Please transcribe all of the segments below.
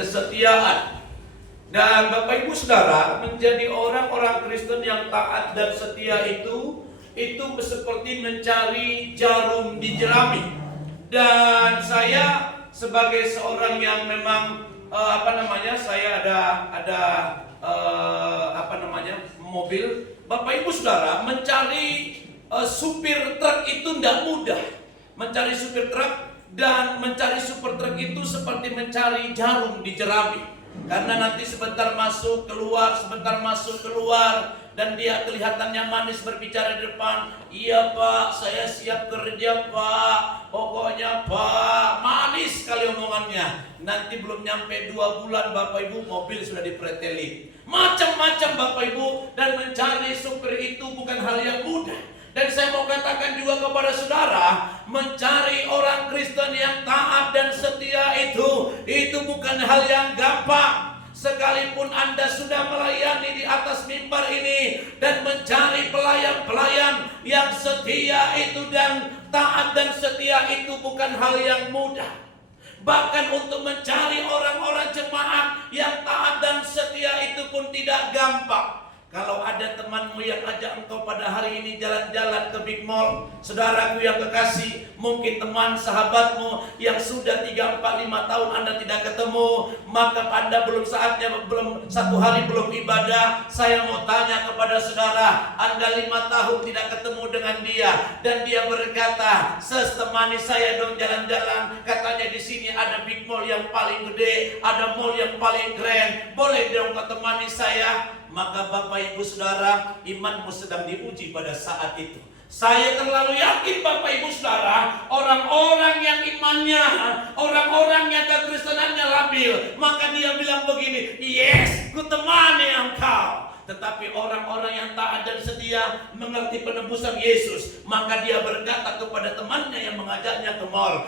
kesetiaan. Dan Bapak Ibu Saudara, menjadi orang-orang Kristen yang taat dan setia itu seperti mencari jarum di jerami. Dan saya sebagai seorang yang memang saya ada mobil. Bapak Ibu Saudara, mencari supir truk itu tidak mudah. Mencari supir truk dan mencari supir truk itu seperti mencari jarum di jerami. Karena nanti sebentar masuk keluar, dan dia kelihatannya manis berbicara di depan. Iya Pak, saya siap kerja Pak. Pokoknya Pak, manis sekali omongannya. Nanti belum nyampe 2 bulan Bapak Ibu, mobil sudah dipretelin. Macam-macam Bapak Ibu, dan mencari supir itu bukan hal yang mudah. Dan saya mau katakan juga kepada saudara, mencari orang Kristen yang taat dan setia itu bukan hal yang gampang. Sekalipun Anda sudah melayani di atas mimbar ini dan mencari pelayan-pelayan yang setia itu dan taat dan setia itu bukan hal yang mudah. Bahkan untuk mencari orang-orang jemaat yang taat dan setia itu pun tidak gampang. Kalau ada temanmu yang ajak engkau pada hari ini jalan-jalan ke Big Mall, saudaraku yang kekasih, mungkin teman sahabatmu yang sudah 3, 4, 5 tahun Anda tidak ketemu, maka Anda belum saatnya, belum 1 hari belum ibadah. Saya mau tanya kepada saudara, Anda 5 tahun tidak ketemu dengan dia, dan dia berkata, temani saya dong jalan-jalan, katanya di sini ada Big Mall yang paling gede, ada mall yang paling keren, boleh dong temani saya. Maka Bapak Ibu Saudara, imanmu sedang diuji pada saat itu. Saya terlalu yakin Bapak Ibu Saudara, orang-orang yang imannya, orang-orang yang kekristenannya labil, maka dia bilang begini, yes, ku temani engkau. Tetapi orang-orang yang taat dan setia mengerti penebusan Yesus, maka dia berkata kepada temannya yang mengajaknya ke mall,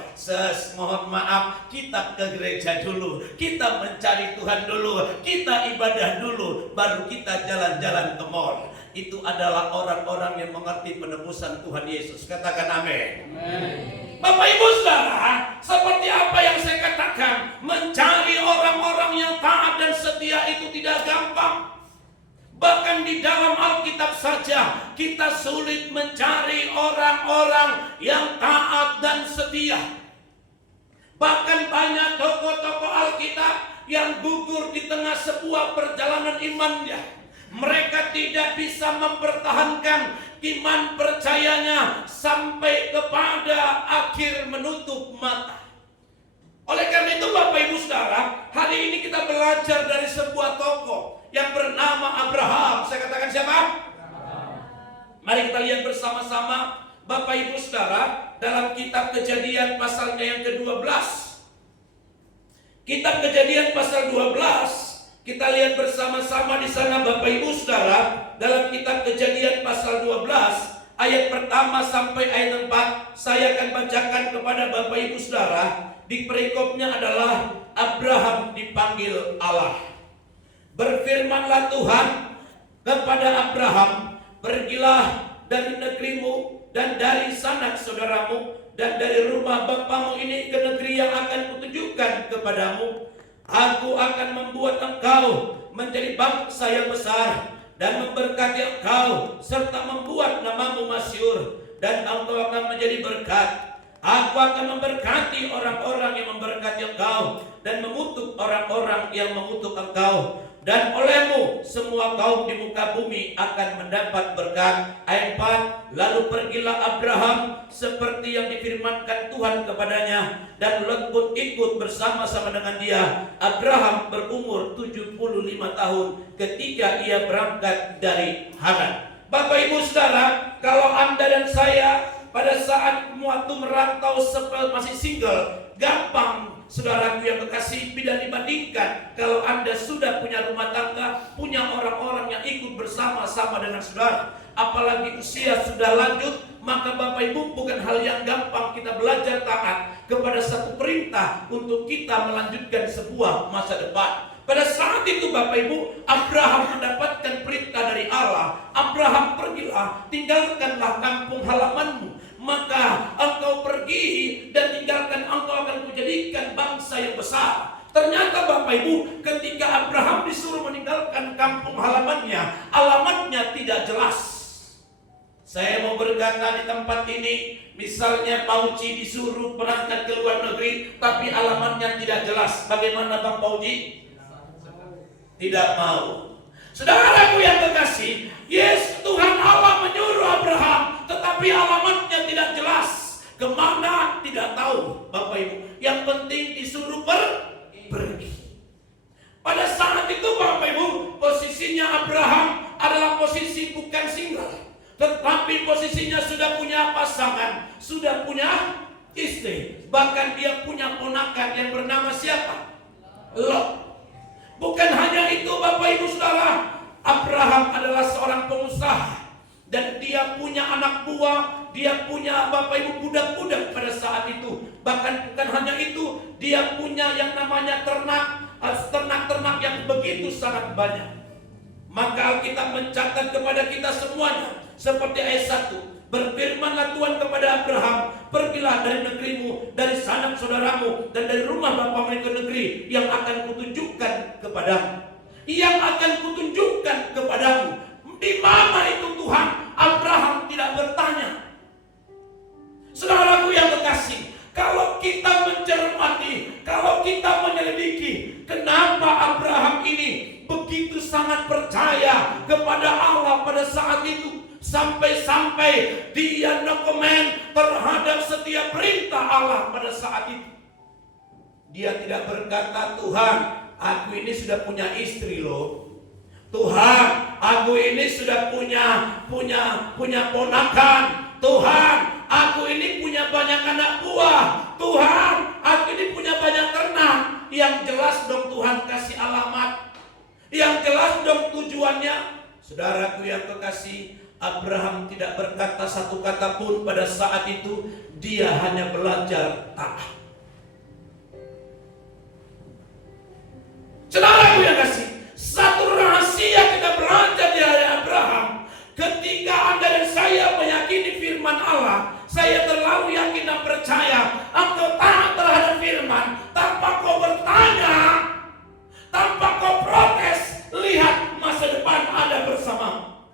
mohon maaf, kita ke gereja dulu, kita mencari Tuhan dulu, kita ibadah dulu, baru kita jalan-jalan ke mall. Itu adalah orang-orang yang mengerti penebusan Tuhan Yesus. Katakan amin. Bapak Ibu Saudara, seperti apa yang saya katakan, mencari orang-orang yang taat dan setia itu tidak gampang. Bahkan di dalam Alkitab saja kita sulit mencari orang-orang yang taat dan setia. Bahkan banyak tokoh-tokoh Alkitab yang gugur di tengah sebuah perjalanan imannya. Mereka tidak bisa mempertahankan iman percayanya sampai kepada akhir menutup mata. Oleh karena itu Bapak Ibu Saudara, hari ini kita belajar dari sebuah tokoh yang bernama Abraham. Saya katakan siapa? Mari kita lihat bersama-sama Bapak Ibu Saudara dalam kitab Kejadian pasalnya yang ke-12. Kitab Kejadian pasal 12, kita lihat bersama-sama di sana Bapak Ibu Saudara dalam kitab Kejadian pasal 12 ayat pertama sampai ayat 4. Saya akan bacakan kepada Bapak Ibu Saudara. Di perikopnya adalah Abraham dipanggil Allah. Berfirmanlah Tuhan kepada Abraham, pergilah dari negerimu dan dari sanak saudaramu dan dari rumah bapamu ini ke negeri yang akan kutunjukkan kepadamu. Aku akan membuat engkau menjadi bangsa yang besar dan memberkati engkau serta membuat namamu masyhur, dan engkau akan menjadi berkat. Aku akan memberkati orang-orang yang memberkati engkau dan mengutuk orang-orang yang mengutuk engkau. Dan olehmu semua kaum di muka bumi akan mendapat berkat. Ayat 4, lalu pergilah Abraham seperti yang difirmankan Tuhan kepadanya, dan Lot pun ikut bersama-sama dengan dia. Abraham berumur 75 tahun ketika ia berangkat dari Haran. Bapak Ibu Saudara, kalau Anda dan saya pada saat waktu merantau masih single, gampang saudaraku yang kekasih, bila dibandingkan kalau Anda sudah punya rumah tangga, punya orang-orang yang ikut bersama-sama dengan saudara, apalagi usia sudah lanjut, maka Bapak Ibu bukan hal yang gampang kita belajar taat kepada satu perintah untuk kita melanjutkan sebuah masa depan. Pada saat itu Bapak Ibu, Abraham mendapatkan perintah dari Allah. Abraham, pergilah, tinggalkanlah kampung halamanmu, maka engkau pergi dan tinggalkan, engkau akan kujadikan bangsa yang besar. Ternyata Bapak Ibu, ketika Abraham disuruh meninggalkan kampung halamannya, alamatnya tidak jelas. Saya mau berkata di tempat ini, misalnya Pauji disuruh berangkat ke luar negeri, tapi alamatnya tidak jelas. Bagaimana Bang Pauji? Tidak mau. Saudaraku yang terkasih, yes, Tuhan Allah menyuruh Abraham, tetapi alamatnya tidak jelas. Kemana? Tidak tahu Bapak Ibu. Yang penting disuruh pergi. Pada saat itu Bapak Ibu, posisinya Abraham adalah posisi bukan single, tetapi posisinya sudah punya pasangan, sudah punya istri. Bahkan dia punya ponakan yang bernama siapa? Lot. Bukan hanya itu Bapak Ibu Saudara, Abraham adalah seorang pengusaha dan dia punya anak buah, dia punya Bapak Ibu budak-budak pada saat itu. Bahkan bukan hanya itu, dia punya yang namanya ternak yang begitu sangat banyak. Maka Alkitab mencatat kepada kita semuanya seperti ayat 1. Berfirmanlah Tuhan kepada Abraham, pergilah dari negerimu, dari sanak saudaramu, dan dari rumah bapamu ke negeri yang akan kutunjukkan kepadamu. Yang akan kutunjukkan kepadamu. Di mana itu Tuhan? Abraham tidak bertanya. Saudaraku yang terkasih, kalau kita mencermati, kalau kita menyelidiki, kenapa Abraham ini begitu sangat percaya kepada Allah pada saat itu, sampai-sampai dia no comment terhadap setiap perintah Allah pada saat itu. Dia tidak berkata, Tuhan, aku ini sudah punya istri loh. Tuhan, aku ini sudah punya ponakan. Tuhan, aku ini punya banyak anak buah. Tuhan, aku ini punya banyak ternak. Yang jelas dong Tuhan kasih alamat. Yang jelas dong tujuannya. Saudaraku yang kekasih, Abraham tidak berkata satu kata pun pada saat itu. Dia hanya belajar taat. Saudaraku yang kasih, satu rahasia kita belajar dari Abraham. Ketika Anda dan saya meyakini firman Allah, saya terlalu yakin dan percaya engkau taat terhadap firman tanpa kau bertanya, tanpa kau protes. Lihat masa depan ada bersamamu.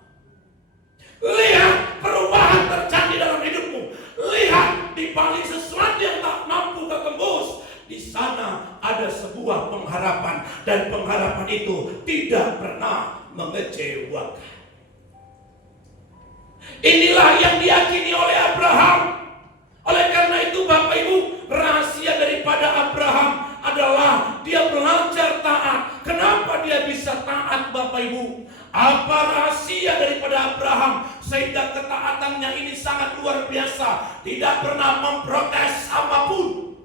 Lihat perubahan terjadi dalam hidupmu. Lihat di balik sesuatu yang tak mampu kau tembus, di sana ada sebuah pengharapan, dan pengharapan itu tidak pernah mengecewakan. Inilah yang diyakini oleh Abraham. Oleh karena itu Bapak Ibu, rahasia daripada Abraham adalah dia belajar taat. Kenapa dia bisa taat Bapak Ibu? Apa rahasia daripada Abraham sehingga ketaatannya ini sangat luar biasa, tidak pernah memprotes apapun.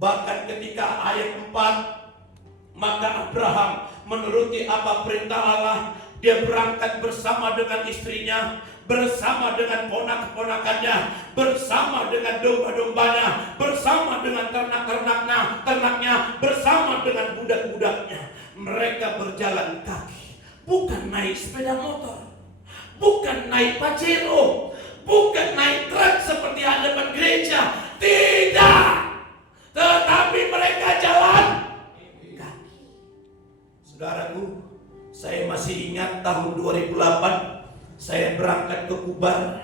Bahkan ketika ayat 4, maka Abraham menuruti apa perintah Allah. Dia berangkat bersama dengan istrinya, bersama dengan ponak-ponakannya, bersama dengan domba-dombanya, bersama dengan ternak-ternaknya, bersama dengan budak-budaknya. Mereka berjalan kaki, bukan naik sepeda motor, bukan naik Pajero, bukan naik truk seperti hadapan gereja. Tidak, tetapi mereka jalan kaki. Saudaraku, saya masih ingat tahun 2008 saya berangkat ke Kubar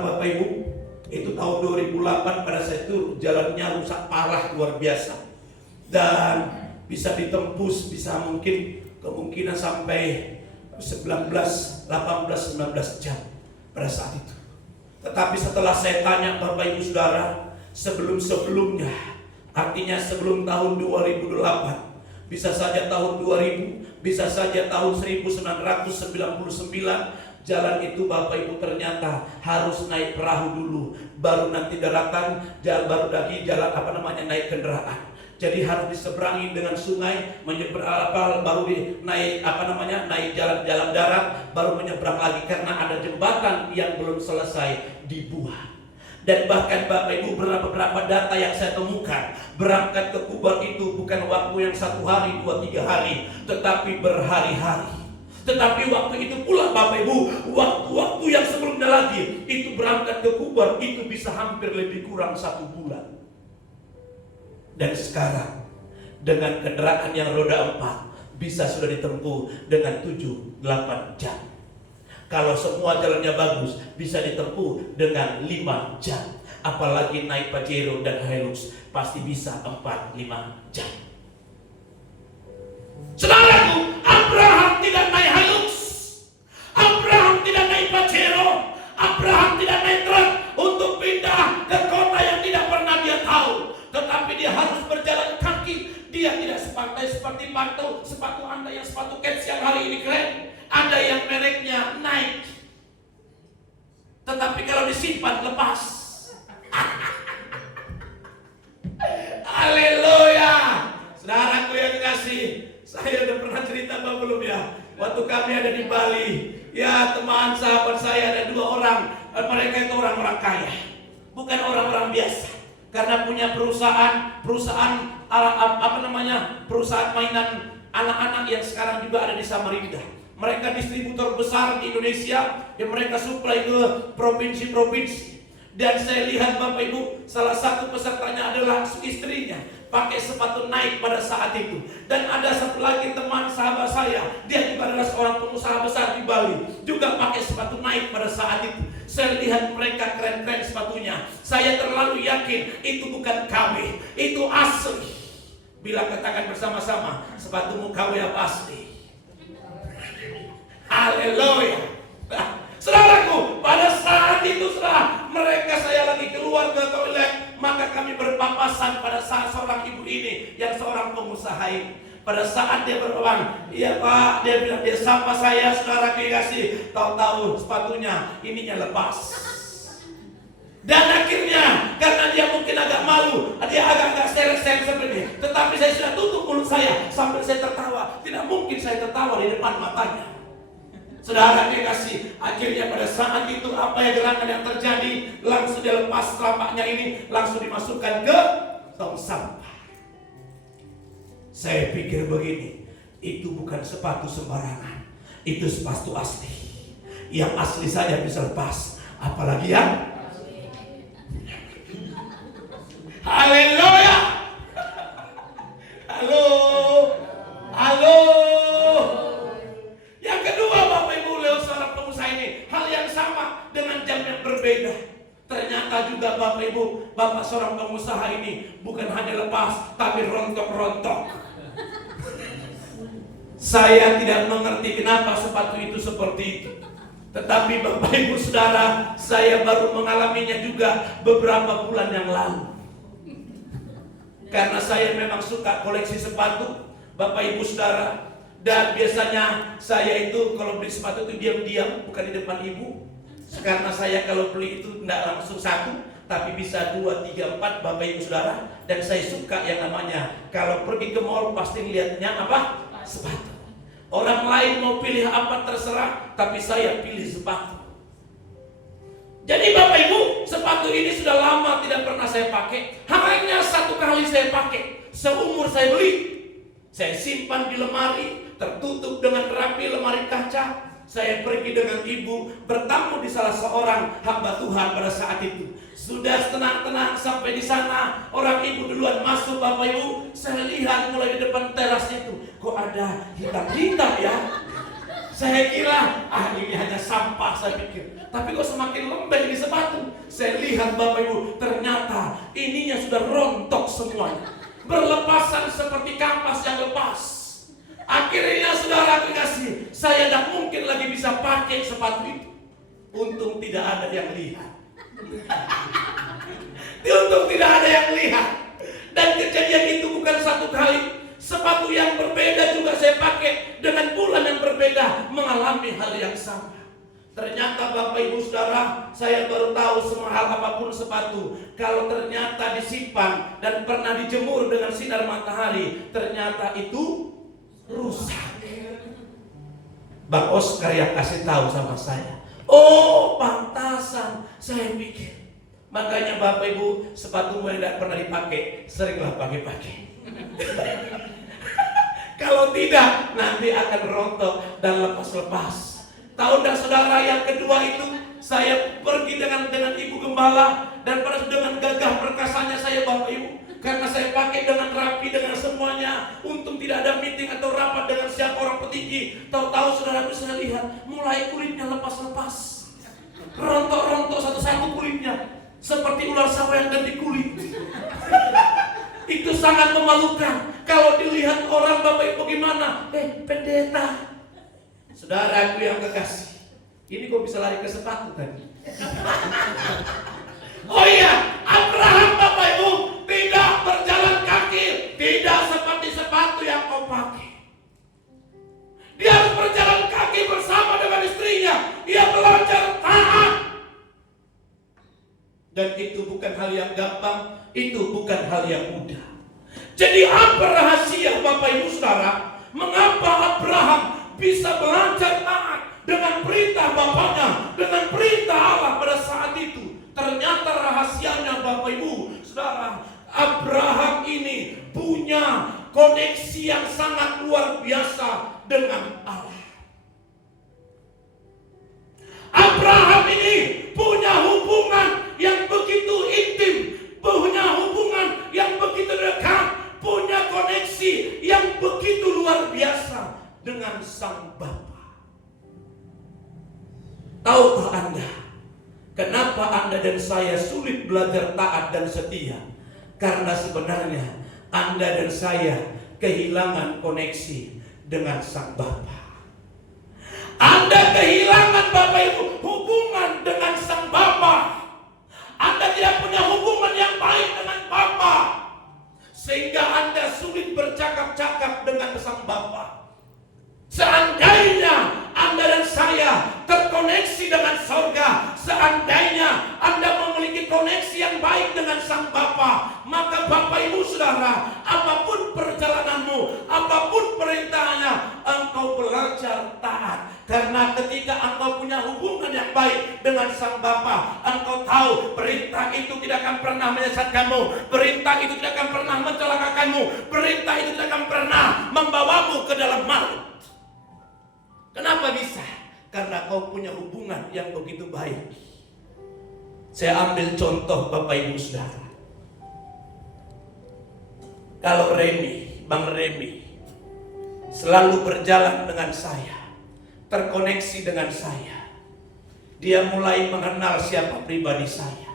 Bapak Ibu. Itu tahun 2008, pada saat itu jalannya rusak parah luar biasa. Dan bisa ditembus, bisa mungkin kemungkinan sampai 19 jam pada saat itu. Tetapi setelah saya tanya Bapak Ibu Saudara, sebelum-sebelumnya, artinya sebelum tahun 2008, bisa saja tahun 2000, bisa saja tahun 1999, jalan itu Bapak Ibu ternyata harus naik perahu dulu, baru nanti daratan, baru lagi jalan naik kendaraan. Jadi harus diseberangi dengan sungai, baru naik naik jalan darat, baru menyeberang lagi karena ada jembatan yang belum selesai dibuat. Dan bahkan Bapak Ibu, beberapa data yang saya temukan, berangkat ke Kubar itu bukan waktu yang 1 hari, 2, 3 hari, tetapi berhari-hari. Tetapi waktu itu pula Bapak Ibu, waktu-waktu yang sebelumnya lagi, itu berangkat ke Kubar itu bisa hampir lebih kurang 1 bulan. Dan sekarang dengan kendaraan yang roda 4 bisa sudah ditempuh dengan 7-8 jam. Kalau semua jalannya bagus bisa ditempuh dengan 5 jam. Apalagi naik Pajero dan Hilux pasti bisa 4-5 jam. Saudaraku, Abraham tidak naik Hilux, Abraham tidak naik Pajero, Abraham tidak naik truk untuk pindah ke kota yang tidak pernah dia tahu. Tetapi dia harus berjalan kaki. Dia tidak seperti sepatu Anda yang sepatu Keds yang hari ini keren. Ada yang mereknya Nike, tetapi kalau disimpan lepas. Haleluya. Saudaraku yang kasih, saya udah pernah cerita apa belum ya? Waktu kami ada di Bali, ya teman sahabat saya ada 2 orang. Mereka itu orang-orang kaya, bukan orang-orang biasa. Karena punya perusahaan perusahaan mainan anak-anak yang sekarang juga ada di Samarinda. Mereka distributor besar di Indonesia yang mereka suplai ke provinsi-provinsi. Dan saya lihat Bapak Ibu, salah satu pesertanya adalah istrinya pakai sepatu Nike pada saat itu. Dan ada satu lagi teman sahabat saya, dia juga adalah seorang pengusaha besar di Bali, juga pakai sepatu Nike pada saat itu. Saya lihat mereka keren-keren sepatunya. Saya terlalu yakin itu bukan KW, itu asli. Bila katakan bersama-sama, sepatumu KW apa asli? Haleluya. Saudaraku, pada saat itu setelah mereka saya lagi keluar ke toilet, maka kami berpapasan pada saat seorang ibu ini yang seorang pengusaha ini. Pada saat dia beruang, iya Pak, dia bilang dia sapa saya, saudara kasih, tahu-tahu sepatunya ininya lepas. Dan akhirnya karena dia mungkin agak malu, dia agak seret-seret seperti, tetapi saya sudah tutup mulut saya sambil saya tertawa. Tidak mungkin saya tertawa di depan matanya. Saudara kasih, akhirnya pada saat itu apa yang gerakan yang terjadi, langsung dia lepas telapaknya ini, langsung dimasukkan ke tong sampah. Saya pikir begini, itu bukan sepatu sembarangan, itu sepatu asli. Yang asli saja bisa lepas, apalagi yang haleluya. Halo. Yang kedua Bapak Ibu, lewat seorang pengusaha ini, hal yang sama dengan jam yang berbeda. Ternyata juga Bapak Ibu, Bapak seorang pengusaha ini bukan hanya lepas, tapi rontok-rontok. Saya tidak mengerti kenapa sepatu itu seperti itu. Tetapi Bapak Ibu Saudara, saya baru mengalaminya juga beberapa bulan yang lalu. Karena saya memang suka koleksi sepatu, Bapak Ibu Saudara. Dan biasanya saya itu kalau beli sepatu itu diam-diam, bukan di depan ibu. Karena saya kalau beli itu tidak langsung satu, tapi bisa 2, 3, 4 Bapak Ibu Saudara. Dan saya suka yang namanya kalau pergi ke mall pasti lihatnya apa? Sepatu. Orang lain mau pilih apa terserah, tapi saya pilih sepatu. Jadi Bapak Ibu, sepatu ini sudah lama tidak pernah saya pakai. Hanya 1 kali saya pakai seumur saya beli. Saya simpan di lemari, tertutup dengan rapi lemari kaca. Saya pergi dengan ibu, bertamu di salah seorang hamba Tuhan pada saat itu. Sudah tenang-tenang sampai di sana, orang ibu duluan masuk Bapak Ibu. Saya lihat mulai di depan teras itu, kok ada hitam-hitam ya? Saya kira, ini hanya sampah saya pikir. Tapi kok semakin lembek ini sepatu. Saya lihat Bapak Ibu, ternyata ininya sudah rontok semuanya. Berlepasan seperti kampas yang lepas. Akhirnya saudara kasih, saya tidak mungkin lagi bisa pakai sepatu itu. Untung tidak ada yang lihat. Untung tidak ada yang lihat. Dan kejadian itu bukan 1 kali. Sepatu yang berbeda juga saya pakai dengan bulan yang berbeda, mengalami hal yang sama. Ternyata Bapak Ibu Saudara, saya baru tahu semahal apapun sepatu, kalau ternyata disimpan dan pernah dijemur dengan sinar matahari, ternyata itu rusak. Bang Oscar yang kasih tahu sama saya. Oh, pantasan, saya pikir. Makanya Bapak Ibu, sepatumu yang tidak pernah dipakai, seringlah pakai-pakai. Kalau tidak, nanti akan rontok dan lepas-lepas. Tahu dan saudara, yang kedua itu saya pergi dengan ibu gembala dan dengan gagah perkasanya saya Bapak Ibu Karena saya pakai dengan rapi, dengan semuanya. Untung tidak ada meeting atau rapat dengan siapa orang petinggi. Tahu-tahu saudara saya lihat mulai kulitnya lepas-lepas. Rontok-rontok satu-satu kulitnya. Seperti ular sawah yang ganti kulit. Itu sangat memalukan. Kalau dilihat orang, Bapak Ibu, gimana? Pendeta. Saudaraku yang kekasih, ini kok bisa lari ke sepatu tadi? Oh iya, Abraham, Bapak Ibu, tidak berjalan kaki, tidak seperti sepatu yang kau pakai. Dia harus berjalan kaki bersama dengan istrinya. Ia belajar taat. Dan itu bukan hal yang gampang, itu bukan hal yang mudah. Jadi apa rahasia, Bapak Ibu Saudara, mengapa Abraham bisa belajar taat dengan perintah bapaknya, dengan perintah Allah pada saat itu? Ternyata rahasianya, Bapak Ibu Saudara, Abraham ini punya koneksi yang sangat luar biasa dengan Allah. Abraham ini punya hubungan yang begitu intim, punya hubungan yang begitu dekat, punya koneksi yang begitu luar biasa dengan Sang Bapa. Tahukah Anda kenapa Anda dan saya sulit belajar taat dan setia? Karena sebenarnya Anda dan saya kehilangan koneksi dengan Sang Bapa. Anda kehilangan, Bapak Ibu, hubungan dengan Sang Bapa. Anda tidak punya hubungan yang baik dengan Bapa, sehingga Anda sulit bercakap-cakap dengan Sang Bapa. Seandainya Anda dan saya terkoneksi dengan sorga, seandainya Anda memiliki koneksi yang baik dengan Sang Bapa, maka Bapak Ibu Saudara, apapun perjalananmu, apapun perintahnya, engkau belajar taat. Karena ketika engkau punya hubungan yang baik dengan Sang Bapa, engkau tahu perintah itu tidak akan pernah menyesatkanmu, perintah itu tidak akan pernah mencelakakanmu, perintah itu tidak akan pernah membawamu ke dalam maut. Kenapa bisa? Karena kau punya hubungan yang begitu baik. Saya ambil contoh, Bapak Ibu Saudara. Kalau Bang Remi selalu berjalan dengan saya, terkoneksi dengan saya, dia mulai mengenal siapa pribadi saya,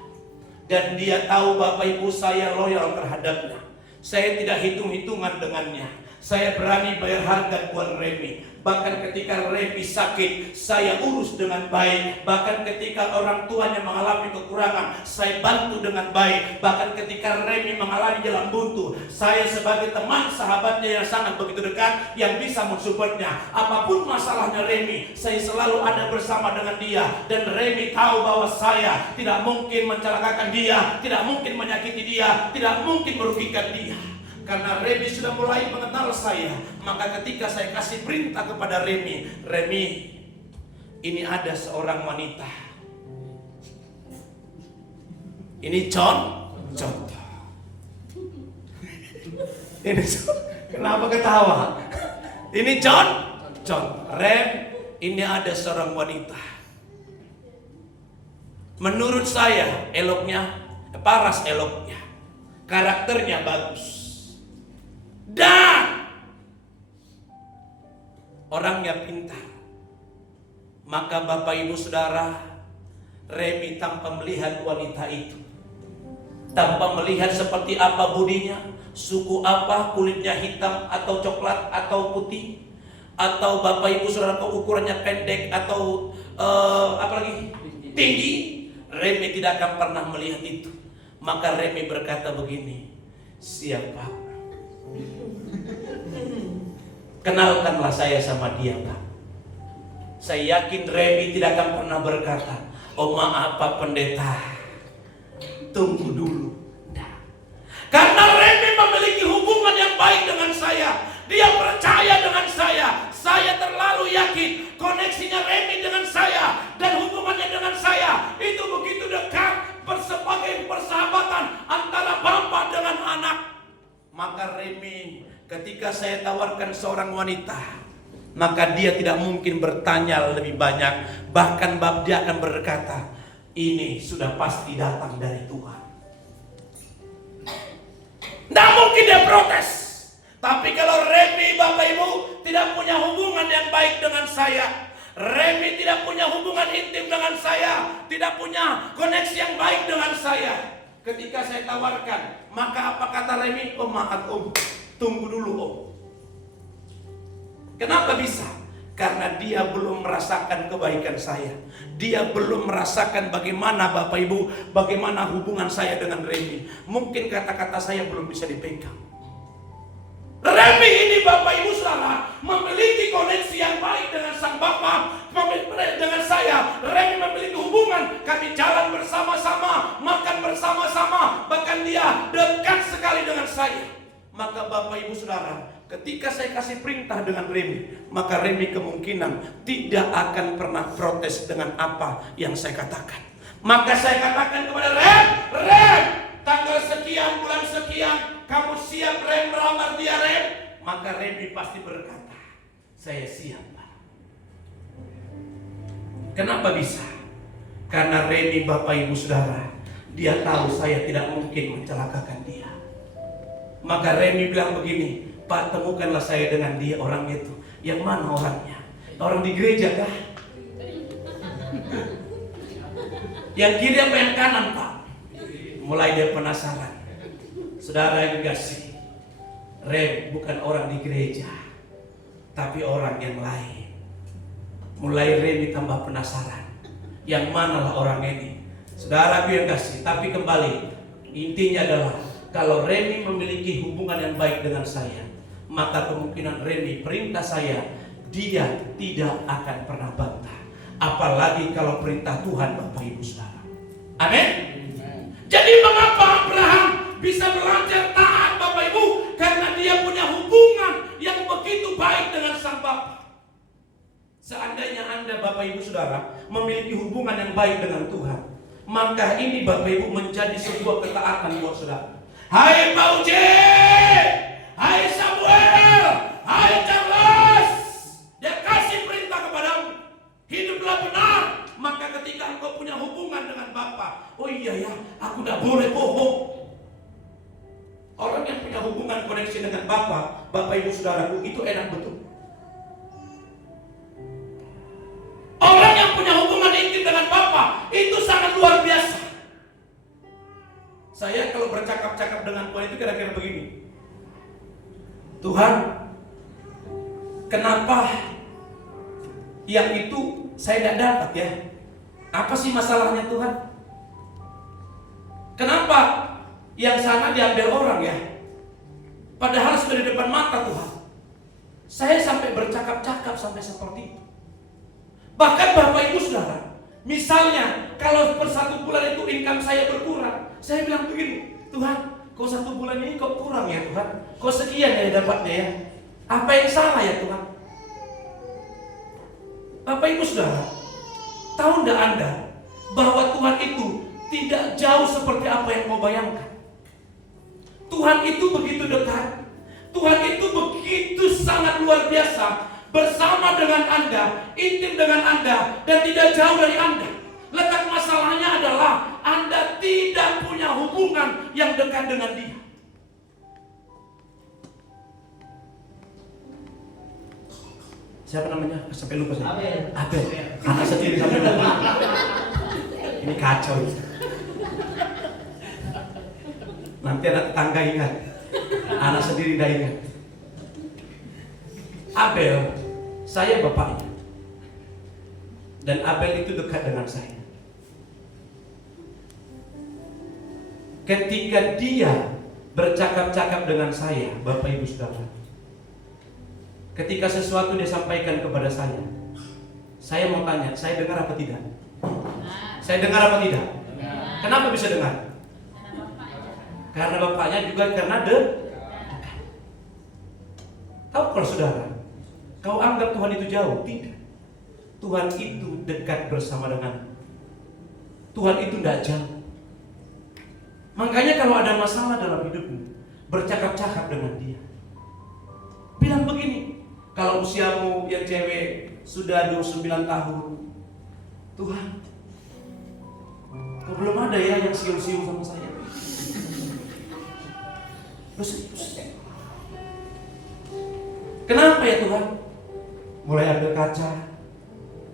dan dia tahu Bapak Ibu saya loyal terhadapnya. Saya tidak hitung-hitungan dengannya. Saya berani bayar harga buat Remi. Bahkan ketika Remi sakit, saya urus dengan baik. Bahkan ketika orang tuanya mengalami kekurangan, saya bantu dengan baik. Bahkan ketika Remi mengalami jalan buntu, saya sebagai teman sahabatnya yang sangat begitu dekat, yang bisa mensupportnya. Apapun masalahnya Remi, saya selalu ada bersama dengan dia. Dan Remi tahu bahwa saya tidak mungkin mencelakakan dia, tidak mungkin menyakiti dia, tidak mungkin merugikan dia. Karena Remi sudah mulai mengenal saya, maka ketika saya kasih perintah kepada Remi, ini ada seorang wanita. Ini contoh. Ini kenapa ketawa? Ini contoh. Rem, ini ada seorang wanita. Menurut saya paras eloknya, karakternya bagus. Dan orangnya pintar. Maka Bapak Ibu Saudara, Remi tanpa melihat wanita itu, tanpa melihat seperti apa budinya, suku apa, kulitnya hitam atau coklat atau putih, atau Bapak Ibu Saudara ukurannya pendek atau tinggi, Remi tidak akan pernah melihat itu. Maka Remi berkata begini, siapa? Kenalkanlah saya sama dia, Pak. Saya yakin Remi tidak akan pernah berkata, oh maaf Pak Pendeta, tunggu dulu. Nah. Karena Remi memiliki hubungan yang baik dengan saya. Dia percaya dengan saya. Saya terlalu yakin koneksinya Remi dengan saya dan hubungannya dengan saya itu begitu dekat, sebagai persahabatan antara bapak dengan anak. Maka Remi, ketika saya tawarkan seorang wanita, maka dia tidak mungkin bertanya lebih banyak. Bahkan dia akan berkata, ini sudah pasti datang dari Tuhan. Tidak mungkin dia protes. Tapi kalau Remi, Bapak Ibu, tidak punya hubungan yang baik dengan saya, Remi tidak punya hubungan intim dengan saya, tidak punya koneksi yang baik dengan saya, ketika saya tawarkan, maka apa kata Remi? Oh maaf om, tunggu dulu om. Kenapa bisa? Karena dia belum merasakan kebaikan saya. Dia belum merasakan bagaimana Bapak Ibu, bagaimana hubungan saya dengan Remi. Mungkin kata-kata saya belum bisa dipegang. Remi ini Bapak Ibu Saudara memiliki koneksi yang baik dengan sang Bapa, dengan saya. Remi memiliki hubungan, kami jalan bersama-sama, makan bersama-sama, bahkan dia dekat sekali dengan saya. Maka Bapak Ibu Saudara, ketika saya kasih perintah dengan Remi, maka Remi kemungkinan tidak akan pernah protes dengan apa yang saya katakan. Maka saya katakan kepada Rem, tanggal sekian, bulan sekian, kamu siap Rem melamar dia Rem? Maka Remi pasti berkata, saya siap Pak. Kenapa bisa? Karena Remi Bapak Ibu Saudara, dia tahu saya tidak mungkin mencelakakan dia. Maka Remi bilang begini, Pak, temukanlah saya dengan dia orang itu. Yang mana orangnya? Orang di gereja kah? Yang kiri apa yang kanan Pak? Mulai dia penasaran. Saudara yang dikasih, Rem bukan orang di gereja, tapi orang yang lain. Mulai Rem tambah penasaran. Yang manalah orang ini? Saudara yang kasih, tapi kembali intinya adalah kalau Remi memiliki hubungan yang baik dengan saya, maka kemungkinan Remi perintah saya, dia tidak akan pernah bantah. Apalagi kalau perintah Tuhan Bapak Ibu Saudara. Amin. Jadi mengapa Abraham bisa belajar taat Bapak Ibu? Karena dia punya hubungan yang begitu baik dengan sang Bapa. Seandainya Anda Bapak Ibu Saudara memiliki hubungan yang baik dengan Tuhan, maka ini Bapak Ibu menjadi sebuah ketaatan buat saudara. Hai Pak Uji, hai Samuel, hai Charles, dia kasih perintah kepadamu, hiduplah benar. Maka ketika engkau punya hubungan dengan Bapa, oh iya ya, aku tidak boleh bohong. Orang yang punya hubungan koneksi dengan Bapa, Bapak Ibu Saudaraku, itu enak betul. Orang yang punya hubungan intim dengan Bapa, itu sangat luar biasa. Saya kalau bercakap-cakap dengan Tuhan itu kira-kira begini. Tuhan, kenapa yang itu saya tidak dapat ya? Apa sih masalahnya Tuhan? Kenapa yang sana diambil orang ya? Padahal sudah di depan mata Tuhan. Saya sampai bercakap-cakap sampai seperti itu. Bahkan Bapak Ibu Saudara, misalnya kalau per 1 bulan itu income saya berkurang, saya bilang begini, Tuhan, kok 1 bulan ini kok kurang ya Tuhan? Kok sekian ya dapatnya ya? Apa yang salah ya Tuhan? Bapak Ibu Saudara, tahu enggak Anda bahwa Tuhan itu tidak jauh seperti apa yang kau bayangkan? Tuhan itu begitu dekat. Tuhan itu begitu sangat luar biasa, bersama dengan Anda, intim dengan Anda, dan tidak jauh dari Anda. Letak masalahnya adalah Anda tidak punya hubungan yang dekat dengan Dia. Siapa namanya? Sampai lupa saya. Abel. Anak sendiri sampai lupa. Ini kacau. Nanti anak tetangga ingat. Anak sendiri tidak ingat. Abel, saya bapaknya. Dan Abel itu dekat dengan saya. Ketika dia bercakap-cakap dengan saya, Bapak Ibu Saudara, ketika sesuatu dia sampaikan kepada saya mau tanya, saya dengar apa tidak? Saya dengar apa tidak? Kenapa bisa dengar? Karena bapaknya juga karena dekat. Tahu kalau saudara, kau anggap Tuhan itu jauh? Tidak. Tuhan itu dekat bersama dengan. Tuhan itu tidak jauh. Makanya kalau ada masalah dalam hidupmu, bercakap-cakap dengan Dia. Bilang begini, kalau usiamu yang cewek sudah 29 tahun, Tuhan, kok belum ada ya yang sium-sium sama saya? Serius. Kenapa ya Tuhan? Mulai ambil kaca.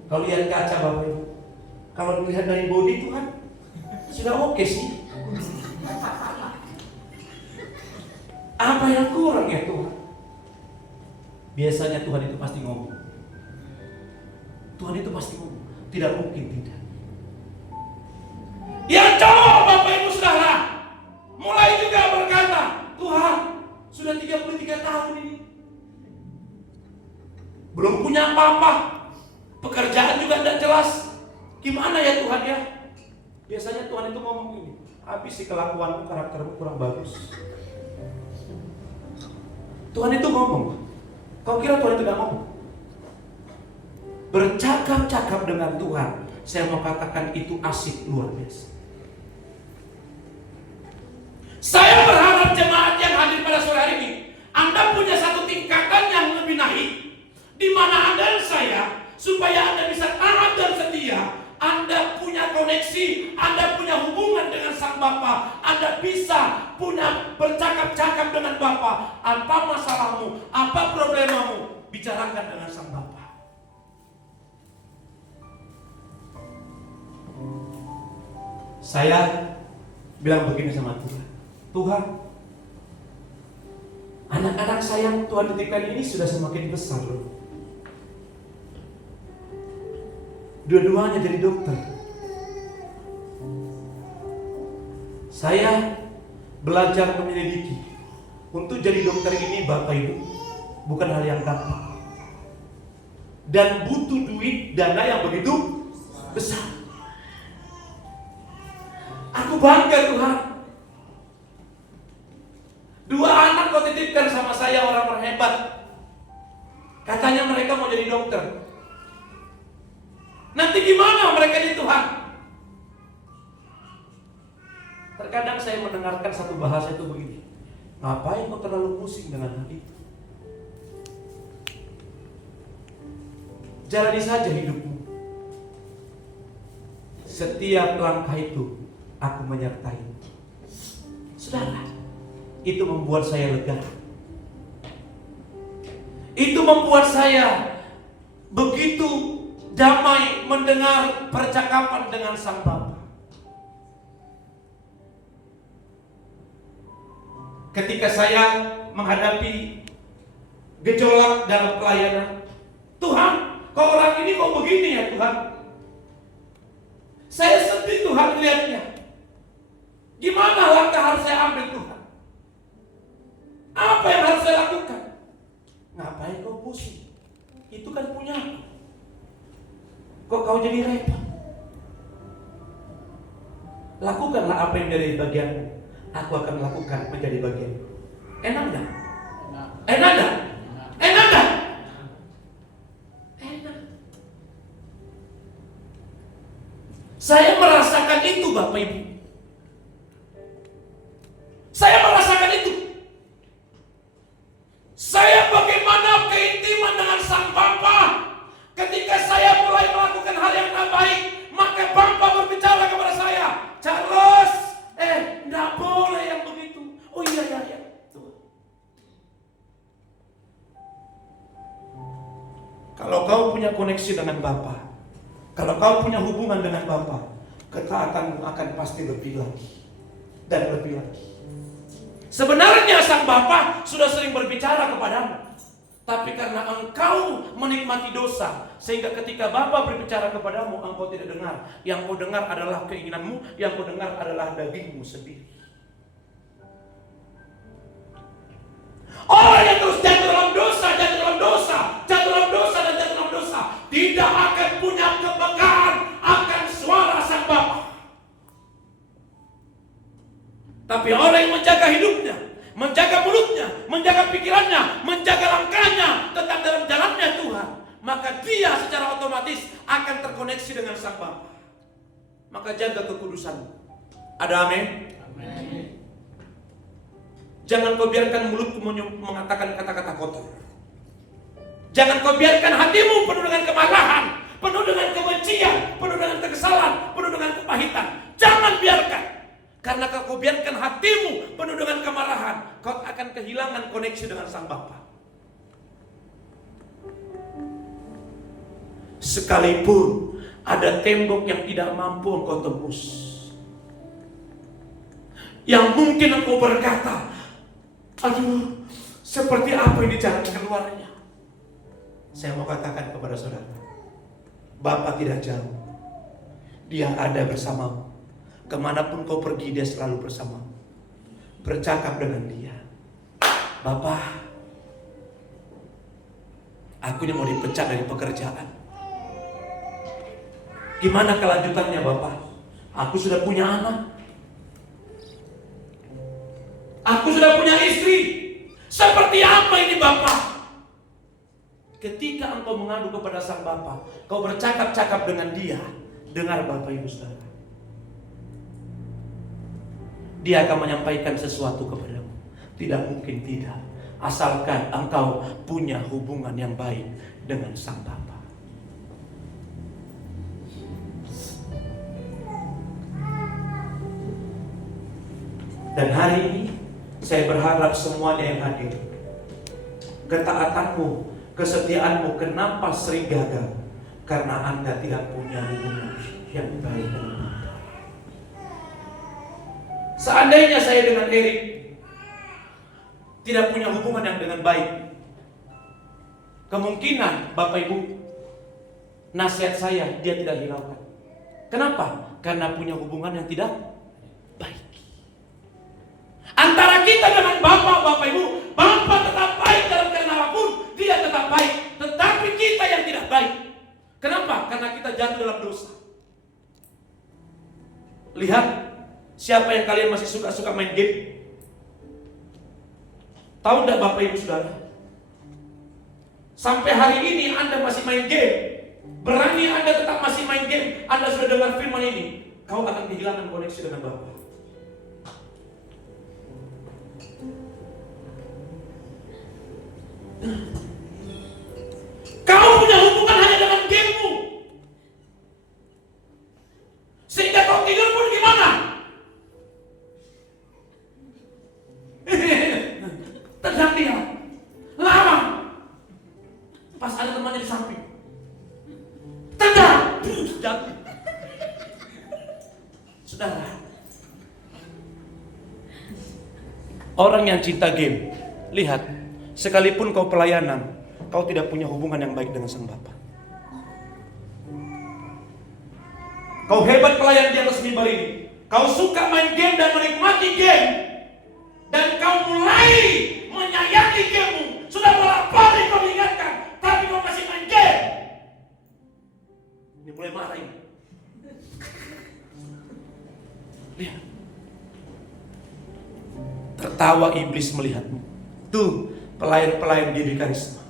Kalau lihat kaca Bapak Ibu, kalau dilihat dari body Tuhan, sudah oke sih. Apa yang kurang ya Tuhan? Biasanya Tuhan itu pasti ngomong. Tuhan itu pasti ngomong. Tidak mungkin tidak. Yang cowok Bapak Ibu Saudara mulai juga berkata, Tuhan sudah 33 tahun ini belum punya apa-apa, pekerjaan juga tidak jelas. Gimana ya Tuhan ya? Biasanya Tuhan itu ngomong gini, habis si kelakuanmu, karaktermu kurang bagus. Tuhan itu ngomong. Kau kira Tuhan itu tidak ngomong? Bercakap-cakap dengan Tuhan, saya mau katakan itu asik luar biasa. Saya berharap jemaat yang hadir pada sore hari ini, Anda punya satu tingkatan yang lebih naik, di mana Anda dan saya, supaya Anda bisa taat dan setia, Anda punya koneksi, Anda punya hubungan dengan Sang Bapa, Anda bisa punya bercakap-cakap dengan Bapa. Apa masalahmu, apa problemamu, bicarakan dengan Sang Bapa. Saya bilang begini sama Tuhan, Tuhan, anak-anak saya yang Tuhan titipkan ini sudah semakin besar loh. Dua-duanya jadi dokter. Saya belajar menyelidiki. Untuk jadi dokter ini Bapak Ibu bukan hal yang gampang. Dan butuh duit, dana yang begitu besar. Aku bangga Tuhan. 2 anak kau titipkan sama saya, orang hebat. Katanya mereka mau jadi dokter. Nanti gimana mereka di Tuhan? Terkadang saya mendengarkan satu bahasa itu begini, ngapain kau terlalu pusing dengan hal itu? Jalani saja hidupmu. Setiap langkah itu aku menyertai. Saudara, itu membuat saya lega. Itu membuat saya begitu damai mendengar percakapan dengan Sang Bapa. Ketika saya menghadapi gejolak dalam pelayanan, Tuhan, kok orang ini kok begini ya Tuhan? Saya sedih Tuhan lihatnya. Gimana langkah harus saya ambil Tuhan? Apa yang harus saya lakukan? Ngapain kau pusing? Itu kan punya aku. Kok kau jadi repot? Lakukanlah apa yang dari bagianmu. Aku akan lakukan menjadi bagian. Enak enggak? Enak enggak? Enak enggak? Enak. Saya merasakan itu Bapak Ibu. Saya merasakan itu. Saya bagaimana keintiman dengan Sang Bapa. Ketika saya mulai melakukan hal yang tak baik, maka Bapa berbicara kepada saya, Charles, enggak boleh yang begitu. Oh iya. Tuh. Kalau kau punya koneksi dengan Bapa, kalau kau punya hubungan dengan Bapa, ketaatanmu akan pasti lebih lagi dan lebih lagi. Sebenarnya Sang Bapa sudah sering berbicara kepadamu. Tapi karena engkau menikmati dosa, sehingga ketika Bapa berbicara kepadamu, engkau tidak dengar. Yang kau dengar adalah keinginanmu, yang kau dengar adalah dagingmu sendiri. Orang yang terus jatuh dalam dosa, jatuh dalam dosa, jatuh dalam dosa, dan jatuh dalam dosa, tidak akan punya kepekaan akan suara Sang Bapa. Tapi orang yang menjaga hidupnya, menjaga mulutnya, menjaga pikirannya, menjaga langkahnya tetap dalam jalannya Tuhan, maka dia secara otomatis akan terkoneksi dengan Sang Bapa. Maka jaga kekudusanmu. Ada amin? Amin. Jangan kau biarkan mulutmu mengatakan kata-kata kotor. Jangan kau biarkan hatimu penuh dengan kemarahan, penuh dengan kebencian, penuh dengan kekesalan, penuh dengan kepahitan. Jangan biarkan. Karena kalau kau biarkan hatimu penuh dengan kemarahan, kau akan kehilangan koneksi dengan Sang Bapa. Sekalipun ada tembok yang tidak mampu engkau tembus, yang mungkin engkau berkata, aduh, seperti apa ini jalan keluarnya? Saya mau katakan kepada saudara, Bapa tidak jauh. Dia ada bersamamu. Kemanapun kau pergi, Dia selalu bersamamu. Bercakap dengan Dia. Bapa, aku ini mau dipecat dari pekerjaan. Gimana kelanjutannya Bapak? Aku sudah punya anak. Aku sudah punya istri. Seperti apa ini Bapak? Ketika engkau mengadu kepada Sang Bapa, kau bercakap-cakap dengan Dia. Dengar Bapak Ibu Saudara, Dia akan menyampaikan sesuatu kepadamu. Tidak mungkin tidak, asalkan engkau punya hubungan yang baik dengan Sang Bapa. Dan hari ini saya berharap semuanya yang hadir, ketaatanmu, kesetiaanmu kenapa sering gagal? Karena Anda tidak punya hubungan yang baik dengan Bapa. Seandainya saya dengan Erik tidak punya hubungan yang dengan baik, kemungkinan Bapak Ibu, nasihat saya dia tidak hiraukan. Kenapa? Karena punya hubungan yang tidak baik. Antara kita dengan Bapak Ibu, Bapak tetap baik dalam keadaan apapun, Dia tetap baik. Tetapi kita yang tidak baik. Kenapa? Karena kita jatuh dalam dosa. Lihat, siapa yang kalian masih suka main game? Tahu tidak Bapak Ibu Saudara? Sampai hari ini Anda masih main game. Berani Anda tetap masih main game. Anda sudah dengar firman ini, kau akan kehilangan koneksi dengan Bapa. Kau punya hubungan hanya dengan gamemu, sehingga kau tidur pun gimana? Tendang dia, lama. Pas ada temannya di samping, tendang, jatuh. Saudara, orang yang cinta game, lihat, sekalipun kau pelayanan, kau tidak punya hubungan yang baik dengan Sang Bapa. Kau hebat pelayan di atas mimbar ini, kau suka main game dan menikmati game, dan kau mulai menyayangi gamemu. Sudah berapa kali kau ingatkan, tapi kau masih main game. Ini mulai marah ini. Lihat, tertawa iblis melihatmu. Tuh, pelayan-pelayan diri karisma.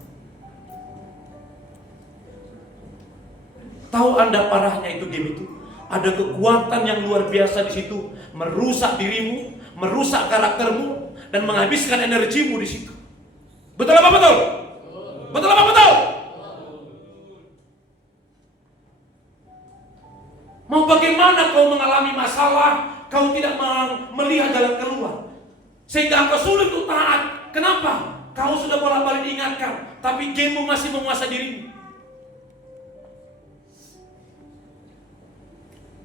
Tahu Anda parahnya itu game itu? Ada kekuatan yang luar biasa di situ, merusak dirimu, merusak karaktermu, dan menghabiskan energimu di situ. Betul apa betul? Betul apa betul? Mau bagaimana kau mengalami masalah, kau tidak melihat jalan keluar, sehingga kau sulit untuk taat. Kenapa? Kau sudah bolak-balik diingatkan, tapi gamemu masih menguasai dirimu.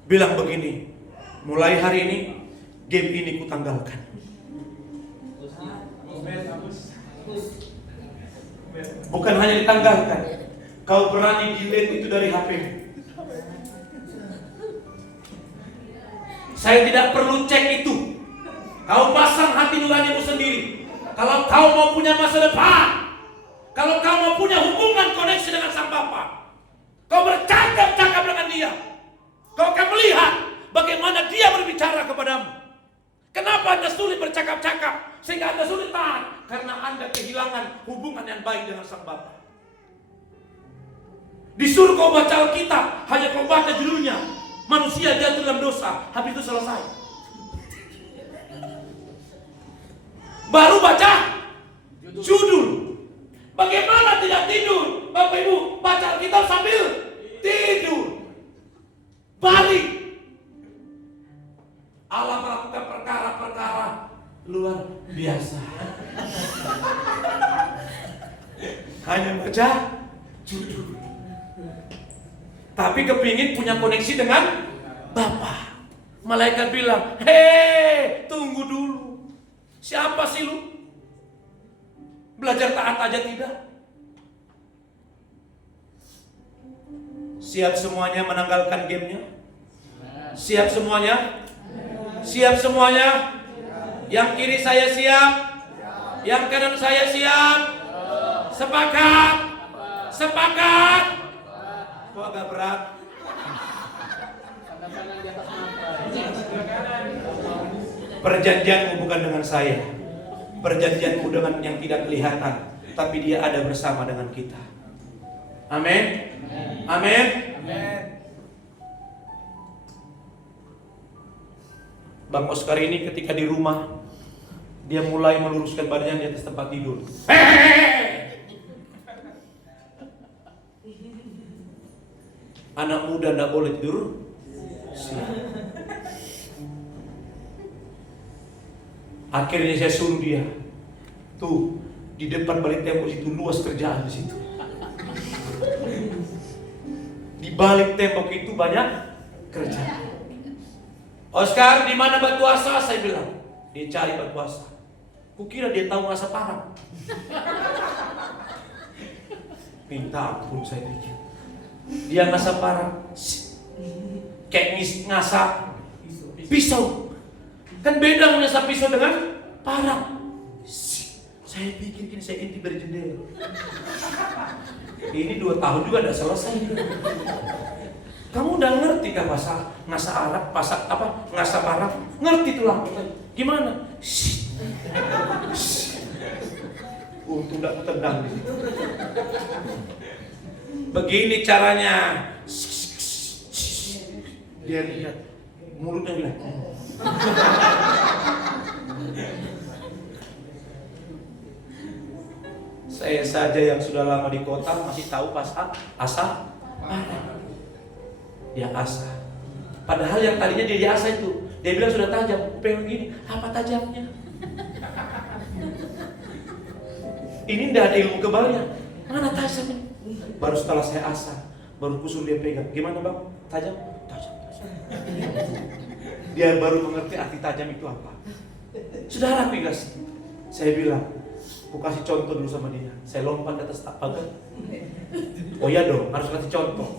Bilang begini, mulai hari ini game ini kutanggalkan. Bukan hanya ditanggalkan, kau berani delete itu dari HP. Saya tidak perlu cek itu. Kau pasang hati nuranimu sendiri. Kalau kau mau punya masa depan, kalau kau mau punya hubungan koneksi dengan Sang Bapa, kau bercakap-cakap dengan Dia. Kau akan melihat bagaimana Dia berbicara kepadamu. Kenapa Anda sulit bercakap-cakap? Sehingga Anda sulit tahan. Karena Anda kehilangan hubungan yang baik dengan Sang Bapa. Disuruh kau baca Alkitab, hanya kau baca judulnya, manusia jatuh dalam dosa, habis itu selesai. Baru baca judul. Bagaimana tidak tidur? Bapak Ibu, baca Alkitab sambil tidur. Balik. Allah melakukan kerja judul. Tapi kepingin punya koneksi dengan Bapa. Malaikat bilang, hei, tunggu dulu. Siapa sih lu? Belajar taat aja tidak? Siap semuanya menanggalkan gamenya? Siap semuanya? Siap semuanya? Yang kiri saya siap? Yang kanan saya siap? Sepakat? Sepakat? Kok agak berat? Perjanjianmu bukan dengan saya. Perjanjianmu dengan yang tidak kelihatan, tapi dia ada bersama dengan kita. Amin. Amin. Bang Oscar ini ketika di rumah, dia mulai meluruskan badannya di atas tempat tidur. Anak muda tidak boleh tidur siang. Akhirnya saya suruh dia, tuh di depan balik tembok itu luas kerjaan di situ. Di balik tembok itu banyak kerjaan. Oscar, di mana batu asa? Saya bilang, dia cari batu asa. Kukira dia tahu ngasah parang. Minta ampun saya pikir. Dia ngasah parang, kayak ngasah pisau. Kan beda ngasah pisau dengan parang. Saya pikir ini saya intip dari jendela. Ini 2 tahun juga tidak selesai. Kamu udah ngerti kan bahasa ngasah alat, pasak apa, ngasah parang? Ngerti tuh lah. Gimana? Untung tidak tendang di situ. Begini caranya. Dia lihat mulutnya bilang. Saya saja yang sudah lama di kota masih tahu asa. Dia asa. Padahal yang tadinya dia asa itu, dia bilang sudah tajam. Pengen gini, apa tajamnya? Ini tidak ada ilmu kebalnya. Mana tajamnya? Baru setelah saya asa, baru kusul dia pegang. Gimana bang? Tajam? Tajam. Dia baru mengerti arti tajam itu apa. Saudara guys, saya bilang, aku kasih contoh dulu sama dia. Saya lompat ke atas pagar. Oh ya dong, harus kasih contoh.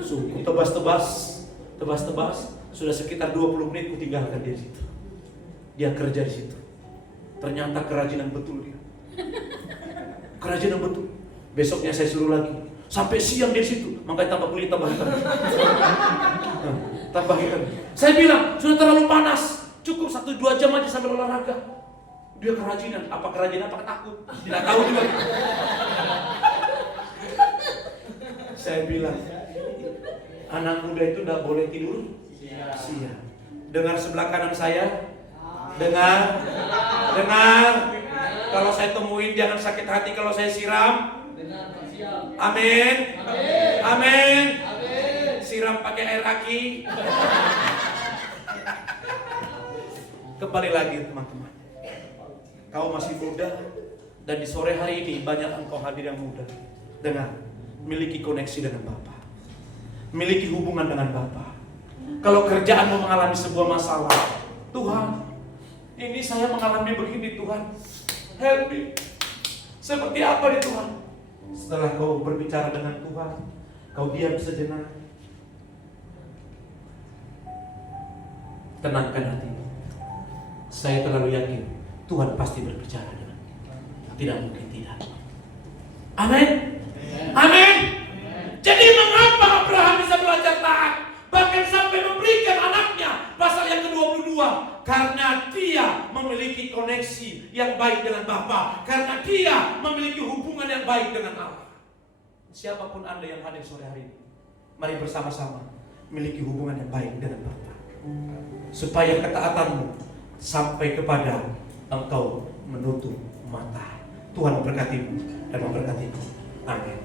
Suku tebas-tebas, sudah sekitar 20 menit ku tinggalkan dia di situ. Dia kerja di situ. Ternyata kerajinan betul dia. Kerajinan betul. Besoknya saya suruh lagi. Sampai siang di situ, makanya tambah kulit, tambah hitam. Tambah hitam. Saya bilang, sudah terlalu panas. Cukup 1-2 jam aja sambil olahraga. Dia kerajinan, apa kerajinan apa takut? Tidak tahu juga. Saya bilang, anak muda itu tidak boleh tidur siang. Dengar sebelah kanan saya, dengar. Kalau saya temuin jangan sakit hati kalau saya siram. Amin. Amin. Siram pakai air aki. Kembali lagi teman-teman. Kau masih muda dan di sore hari ini banyak engkau hadir yang muda. Dengar, miliki koneksi dengan Bapa. Miliki hubungan dengan Bapa. Kalau kerjaanmu mengalami sebuah masalah, Tuhan, ini saya mengalami begini Tuhan. Help me. Seperti apa nih Tuhan? Setelah kau berbicara dengan Tuhan, kau diam sejenak. Tenangkan hatimu. Saya terlalu yakin Tuhan pasti berbicara dengan kita. Tidak mungkin tidak. Amin. Amin. Jadi mengapa Abraham bisa belajar taat? Bahkan sampai memberikan anaknya. Pasal yang ke-22. Karena dia memiliki koneksi yang baik dengan Bapa. Karena dia memiliki hubungan yang baik dengan Allah. Siapapun Anda yang hadir sore hari ini, mari bersama-sama memiliki hubungan yang baik dengan Bapa. Supaya ketaatanmu sampai kepada engkau menutup mata. Tuhan memberkatimu dan memberkatimu. Amin.